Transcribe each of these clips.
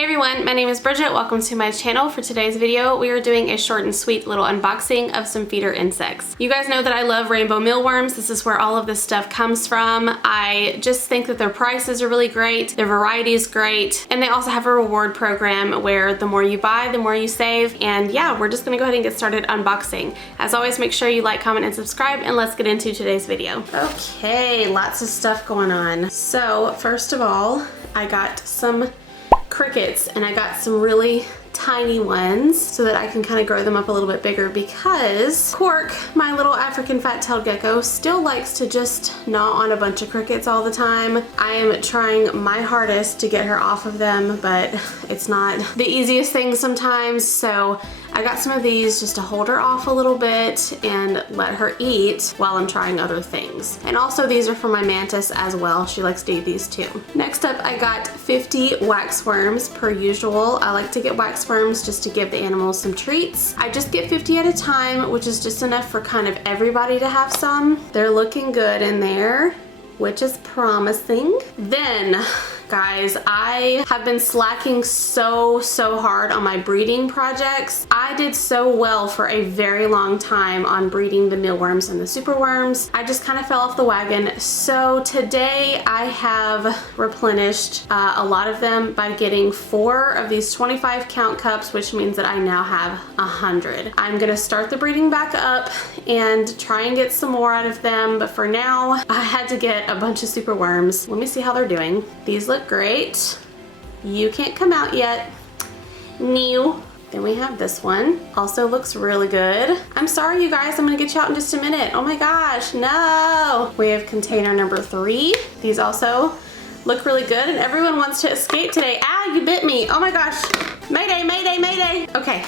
Hey everyone, my name is Bridget. Welcome to my channel. For today's video, we are doing a short and sweet little unboxing of some feeder insects. You guys know that I love rainbow mealworms. This is where all of this stuff comes from. I just think that their prices are really great, their variety is great, and they also have a reward program where the more you buy, the more you save. And yeah, we're just gonna go ahead and get started unboxing. As always, make sure you like, comment, and subscribe, and let's get into today's video. Okay, lots of stuff going on. So first of all, I got some crickets, and I got some really tiny ones so that I can kind of grow them up a little bit bigger, because Cork, my little African fat-tailed gecko, still likes to just gnaw on a bunch of crickets all the time. I am trying my hardest to get her off of them, but it's not the easiest thing sometimes, so I got some of these just to hold her off a little bit and let her eat while I'm trying other things. And also these are for my mantis as well. She likes to eat these too. Next up, I got 50 wax worms per usual. I like to get wax worms just to give the animals some treats. I just get 50 at a time, which is just enough for kind of everybody to have some. They're looking good in there, which is promising. Then, guys, I have been slacking so hard on my breeding projects. I did so well for a very long time on breeding the mealworms and the superworms. I just kind of fell off the wagon. So today I have replenished a lot of them by getting 4 of these 25 count cups, which means that I now have 100. I'm gonna start the breeding back up and try and get some more out of them, but for now I had to get a bunch of superworms. Let me see how they're doing. These look great. You can't come out yet. New. Then we have this one. Also looks really good. I'm sorry, you guys. I'm gonna get you out in just a minute. Oh my gosh, no. We have container number 3. These also look really good, and everyone wants to escape today. Ow, you bit me. Oh my gosh. Mayday, mayday, mayday. Okay,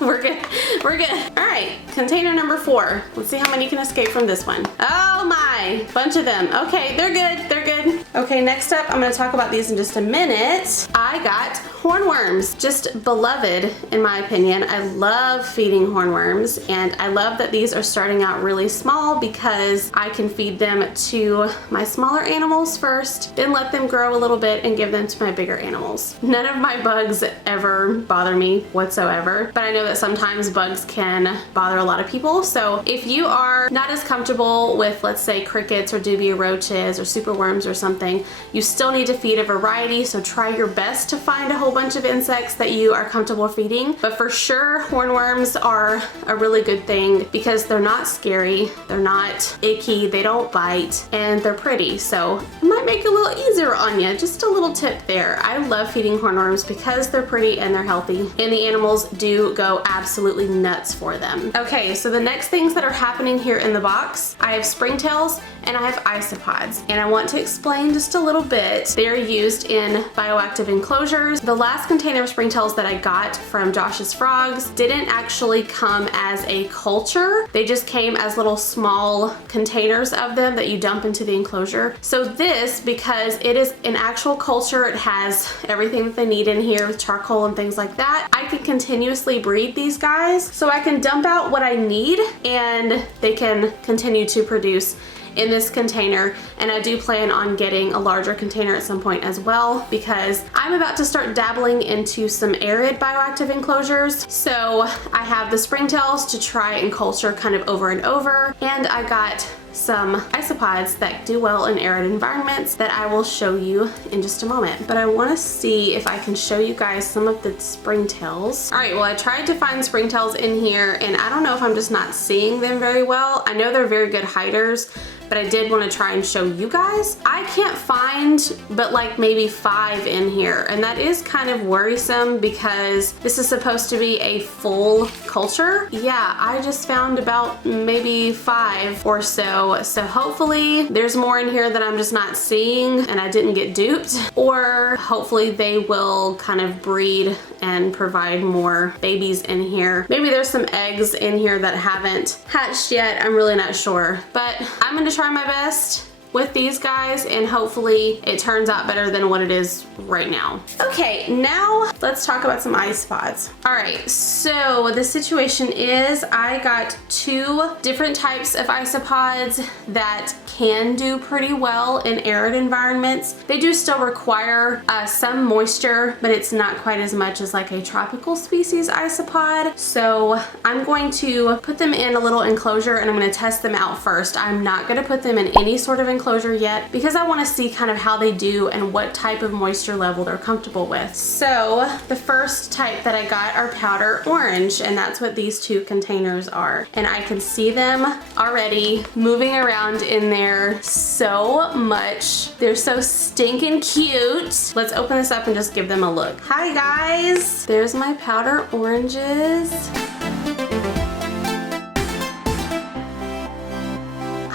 we're good. We're good. All right, container number 4. Let's see how many can escape from this one. Oh my, bunch of them. Okay, they're good. They're good. Okay, next up, I'm gonna talk about these in just a minute. I got hornworms, just beloved in my opinion. I love feeding hornworms, and I love that these are starting out really small because I can feed them to my smaller animals first, then let them grow a little bit and give them to my bigger animals. None of my bugs ever bother me whatsoever, but I know that sometimes bugs can bother a lot of people. So if you are not as comfortable with, let's say, crickets or dubia roaches or superworms or something, you still need to feed a variety, so try your best to find a whole bunch of insects that you are comfortable feeding. But for sure, hornworms are a really good thing because they're not scary, they're not icky, they don't bite, and they're pretty, so it might make it a little easier on you. Just a little tip there. I love feeding hornworms because they're pretty and they're healthy, and the animals do go absolutely nuts for them. Okay, so the next things that are happening here in the box, I have springtails and I have isopods, and I want to explain just a little bit. They are used in bioactive enclosures. The last container of springtails that I got from Josh's Frogs didn't actually come as a culture. They just came as little small containers of them that you dump into the enclosure. So this, because it is an actual culture, it has everything that they need in here with charcoal and things like that, I can continuously breed these guys. So I can dump out what I need and they can continue to produce in this container. And I do plan on getting a larger container at some point as well, because I'm about to start dabbling into some arid bioactive enclosures. So I have the springtails to try and culture kind of over and over, and I got some isopods that do well in arid environments that I will show you in just a moment. But I want to see if I can show you guys some of the springtails. All right, well, I tried to find springtails in here, and I don't know if I'm just not seeing them very well. I know they're very good hiders, but I did want to try and show you guys. I can't find but like maybe 5 in here, and that is kind of worrisome because this is supposed to be a full culture. Yeah, I just found about maybe 5 or so. So hopefully there's more in here that I'm just not seeing and I didn't get duped, or hopefully they will kind of breed and provide more babies in here. Maybe there's some eggs in here that haven't hatched yet. I'm really not sure, but I'm gonna try my best with these guys, and hopefully it turns out better than what it is right now. Okay, now let's talk about some Isopods. All right, so the situation is I got 2 different types of Isopods that can do pretty well in arid environments. They do still require some moisture, but it's not quite as much as like a tropical species Isopod. So I'm going to put them in a little enclosure and I'm going to test them out first. I'm not going to put them in any sort of enclosure yet because I want to see kind of how they do and what type of moisture level they're comfortable with. So the first type that I got are powder orange, and that's what these 2 containers are. And I can see them already moving around in there so much. They're so stinking cute. Let's open this up and just give them a look. Hi guys, there's my powder oranges.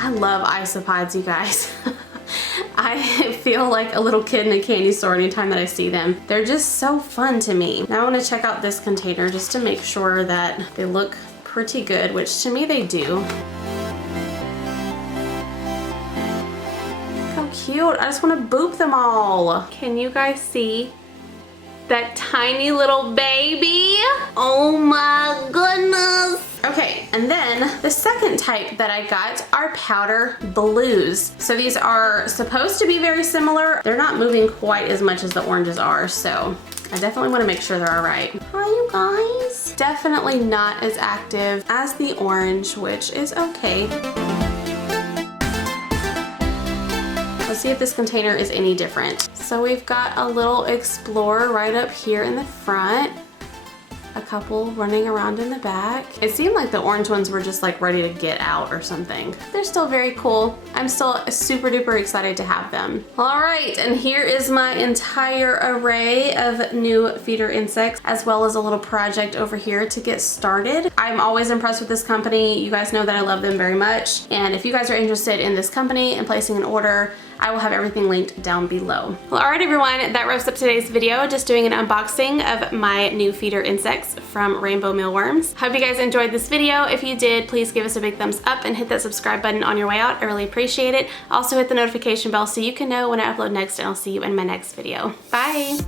I love isopods, you guys. I feel like a little kid in a candy store anytime that I see them. They're just so fun to me. Now I want to check out this container just to make sure that they look pretty good, which to me they do. How cute. I just want to boop them all. Can you guys see that tiny little baby? Oh my goodness. Okay, and then the second type that I got are powder blues. So these are supposed to be very similar. They're not moving quite as much as the oranges are, so I definitely want to make sure they're all right. Hi, you guys. Definitely not as active as the orange, which is okay. Let's see if this container is any different. So we've got a little explorer right up here in the front. A couple running around in the back. It seemed like the orange ones were just like ready to get out or something. They're still very cool. I'm still super duper excited to have them. All right, and here is my entire array of new feeder insects, as well as a little project over here to get started. I'm always impressed with this company. You guys know that I love them very much. And if you guys are interested in this company and placing an order, I will have everything linked down below. Well, all right, everyone, that wraps up today's video. Just doing an unboxing of my new feeder insects from Rainbow Mealworms. Hope you guys enjoyed this video. If you did, please give us a big thumbs up and hit that subscribe button on your way out. I really appreciate it. Also hit the notification bell so you can know when I upload next, and I'll see you in my next video. Bye.